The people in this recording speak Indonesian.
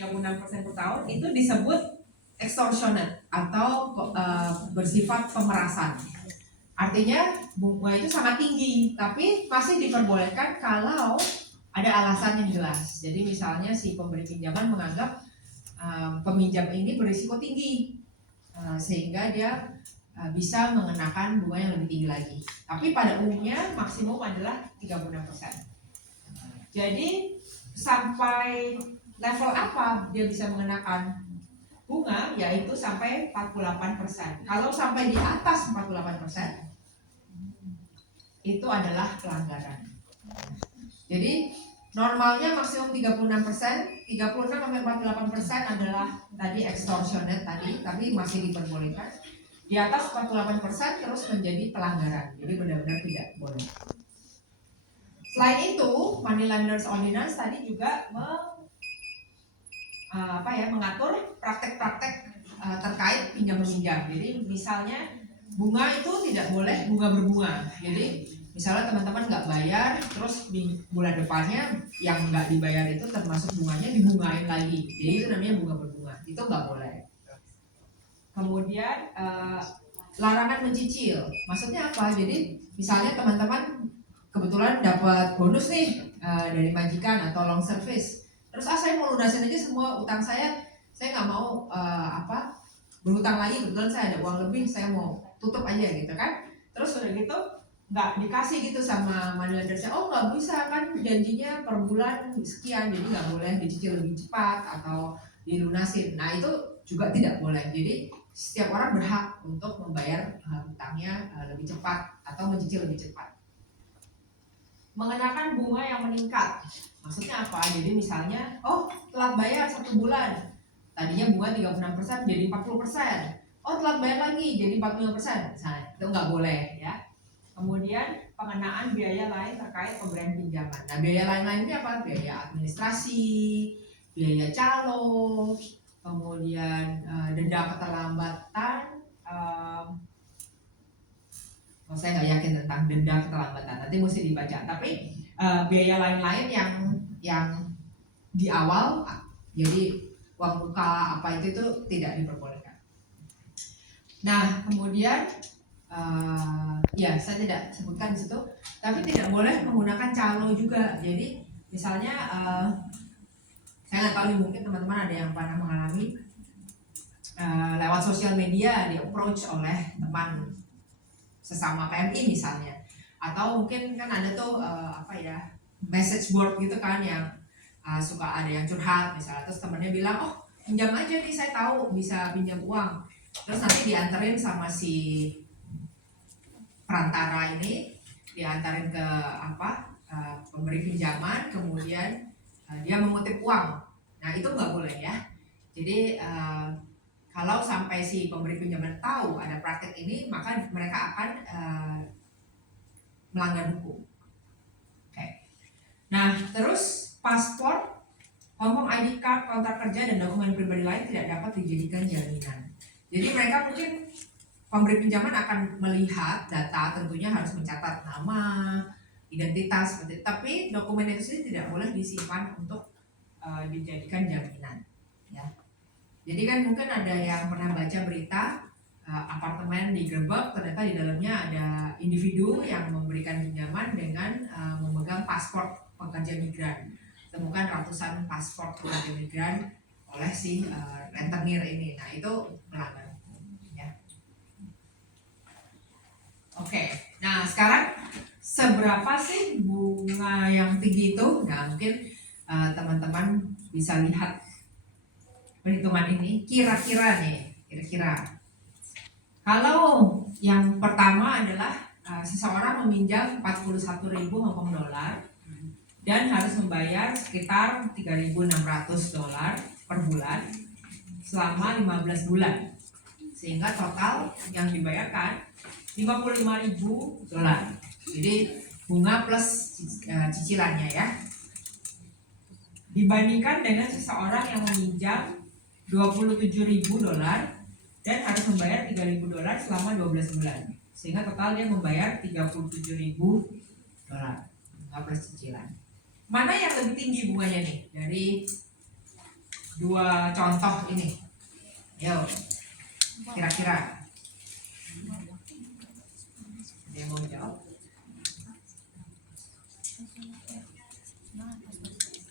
36% per tahun itu disebut extortionate atau bersifat pemerasan. Artinya bunga itu sangat tinggi, tapi masih diperbolehkan kalau ada alasan yang jelas. Jadi misalnya si pemberi pinjaman menganggap peminjam ini berisiko tinggi, sehingga dia bisa mengenakan bunga yang lebih tinggi lagi. Tapi pada umumnya maksimum adalah 36%. Jadi sampai level apa dia bisa mengenakan bunga, yaitu sampai 48%. Kalau sampai di atas 48%, itu adalah pelanggaran. Jadi normalnya maksimum 36%, 36 sampai 48% adalah tadi extortionate tadi, tapi masih diperbolehkan. Di atas 48% terus menjadi pelanggaran. Jadi benar-benar tidak boleh. Selain itu, Money Lenders Ordinance tadi juga mengatur praktek-praktek terkait pinjam-meminjam. Jadi misalnya bunga itu tidak boleh bunga berbunga. Jadi misalnya teman-teman nggak bayar, terus di bulan depannya yang nggak dibayar itu termasuk bunganya dibungain lagi. Jadi itu namanya bunga berbunga. Itu nggak boleh. Kemudian larangan mencicil. Maksudnya apa? Jadi misalnya teman-teman kebetulan dapat bonus nih dari majikan atau long service. Terus saya mau lunasin aja semua utang saya nggak mau berhutang lagi, kebetulan saya ada uang lebih, saya mau tutup aja gitu kan. Terus udah gitu nggak dikasih gitu sama money lendersnya, oh nggak bisa kan janjinya per bulan sekian, jadi nggak boleh dicicil lebih cepat atau dilunasin. Nah itu juga tidak boleh. Jadi setiap orang berhak untuk membayar hutangnya lebih cepat atau mencicil lebih cepat. Mengenakan bunga yang meningkat, maksudnya apa? Jadi misalnya, telat bayar 1 bulan, tadinya bunga 36% jadi 40%. Telat bayar lagi jadi 45%. Misalnya, itu nggak boleh ya. Kemudian pengenaan biaya lain terkait pemberian pinjaman. Nah biaya lain-lain ini apa? Biaya administrasi, biaya calo, kemudian denda keterlambatan. Saya nggak yakin tentang denda keterlambatan, nanti mesti dibaca. Tapi biaya lain-lain yang di awal, jadi uang muka apa itu tidak diperbolehkan. Nah kemudian saya tidak sebutkan di situ, tapi tidak boleh menggunakan calo juga. Jadi misalnya saya nggak tahu nih, mungkin teman-teman ada yang pernah mengalami lewat sosial media di approach oleh teman sesama PMI misalnya, atau mungkin kan ada tuh message board gitu kan yang suka ada yang curhat misalnya, terus temennya bilang pinjam aja nih, saya tahu bisa pinjam uang, terus nanti dianterin sama si perantara ini, diantarin ke pemberi pinjaman, kemudian dia mengutip uang. Nah itu nggak boleh ya. Jadi kalau sampai si pemberi pinjaman tahu ada praktek ini, maka mereka akan melanggar hukum. Oke. Nah, terus paspor, Hongkong ID card, kontrak kerja, dan dokumen pribadi lain tidak dapat dijadikan jaminan. Jadi mereka mungkin pemberi pinjaman akan melihat data, tentunya harus mencatat nama, identitas, seperti itu. Tapi dokumen itu sendiri tidak boleh disimpan untuk dijadikan jaminan. Ya. Jadi kan mungkin ada yang pernah baca berita apartemen digerebek, ternyata di dalamnya ada individu yang memberikan pinjaman dengan memegang paspor pekerja migran. Temukan ratusan paspor pekerja migran oleh si rentenir ini. Nah itu melanggar hukum. Ya. Oke, nah sekarang seberapa sih bunga yang tinggi itu? Nah mungkin teman-teman bisa lihat perhitungan ini, kira-kira kalau yang pertama adalah seseorang meminjam 41.000 Hongkong dolar dan harus membayar sekitar 3.600 dolar per bulan selama 15 bulan, sehingga total yang dibayarkan 55.000 dolar. Jadi bunga plus cicilannya ya. Dibandingkan dengan seseorang yang meminjam 27.000 dolar dan harus membayar 3.000 dolar selama 12 bulan, sehingga total dia membayar 37.000 dolar bunga plus cicilan. Mana yang lebih tinggi bunganya nih dari dua contoh ini? Yuk, kira-kira. Ada yang mau jawab?